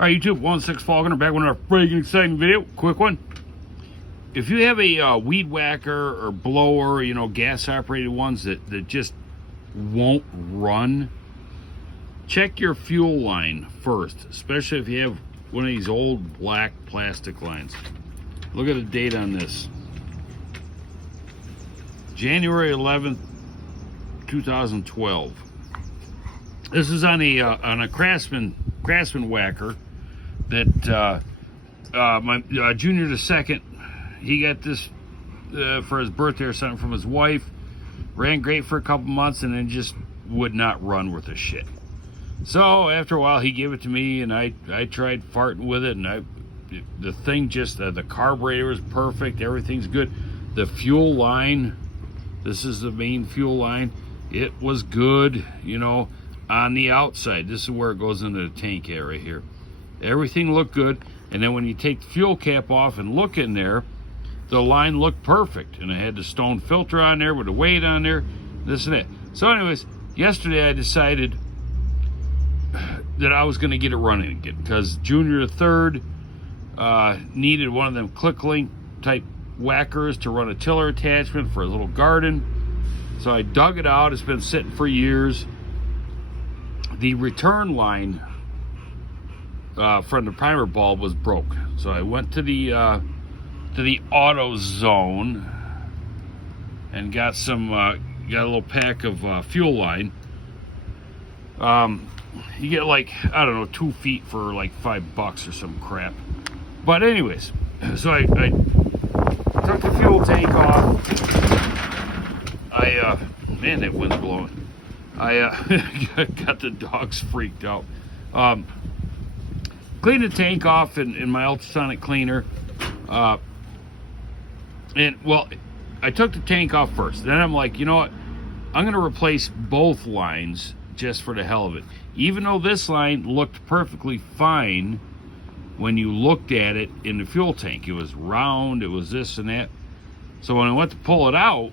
All right, YouTube, 16 Falconer back with another freaking exciting video. Quick one. If you have a weed whacker or blower, you know, gas operated ones that just won't run, check your fuel line first, especially if you have one of these old black plastic lines. Look at the date on this. January 11th, 2012. This is on a Craftsman whacker that my junior the second, he got this for his birthday or something from his wife. Ran great for a couple months and then just would not run worth a shit. So after a while he gave it to me and I tried farting with it, and the thing just the carburetor is perfect, everything's good. The fuel line, this is the main fuel line, it was good, you know, on the outside. This is where it goes into the tank area here. Everything looked good, and then when you take the fuel cap off and look in there, the line looked perfect, and I had the stone filter on there with the weight on there, this and that. So anyways, yesterday I decided that I was going to get it running again because Junior the third needed one of them click link type whackers to run a tiller attachment for a little garden. So I dug it out. It's been sitting for years. The return line from the primer bulb was broke, so I went to the AutoZone and got a little pack of fuel line. You get like, I don't know, 2 feet for like $5 or some crap. But anyways, so I took the fuel tank off. Man, that wind's blowing. I got the dogs freaked out. Cleaned the tank off in my ultrasonic cleaner. And well, I took the tank off first. Then I'm like, you know what? I'm going to replace both lines just for the hell of it. Even though this line looked perfectly fine when you looked at it in the fuel tank. It was round, it was this and that. So when I went to pull it out,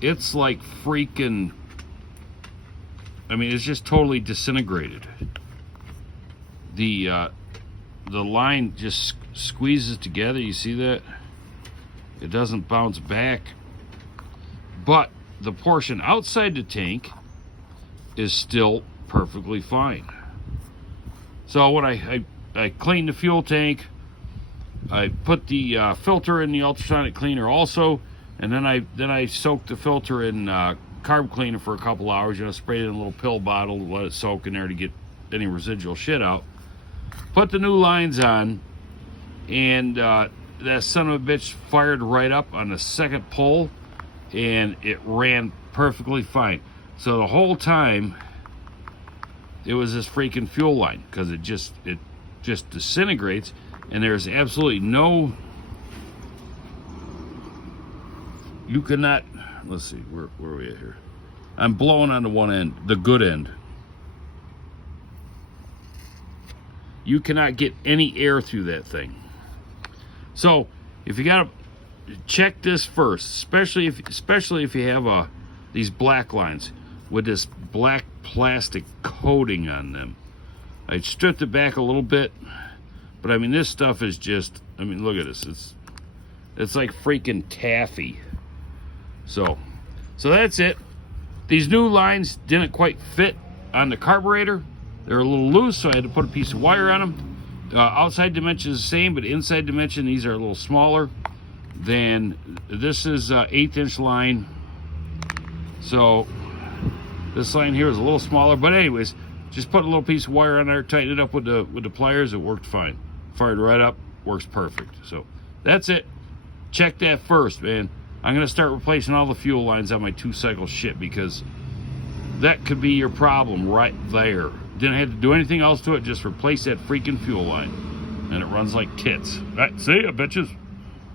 it's like freaking, I mean, it's just totally disintegrated. The line just squeezes together. You see that? It doesn't bounce back. But the portion outside the tank is still perfectly fine. So when I cleaned the fuel tank, I put the filter in the ultrasonic cleaner also, and then I soaked the filter in carb cleaner for a couple hours. You know, sprayed it in a little pill bottle, let it soak in there to get any residual shit out. Put the new lines on, and that son of a bitch fired right up on the second pull, and it ran perfectly fine. So the whole time it was this freaking fuel line, because it just disintegrates, and there's absolutely no, you cannot, let's see, where are we at here? I'm blowing on the one end, the good end. You cannot get any air through that thing. So if you gotta check this first, especially if you have these black lines with this black plastic coating on them. I stripped it back a little bit, but I mean, this stuff is just, I mean, look at this. It's like freaking taffy. So that's it. These new lines didn't quite fit on the carburetor. They're a little loose, so I had to put a piece of wire on them. Outside dimension is the same, but inside dimension, these are a little smaller. Then this is 1/8 inch line. So this line here is a little smaller, but anyways, just put a little piece of wire on there, tighten it up with the pliers. It worked fine. Fired right up, works perfect. So that's it. Check that first, man. I'm gonna start replacing all the fuel lines on my 2-cycle shit, because that could be your problem right there. Didn't have to do anything else to it, just replace that freaking fuel line, and it runs like tits. All right, see ya, bitches.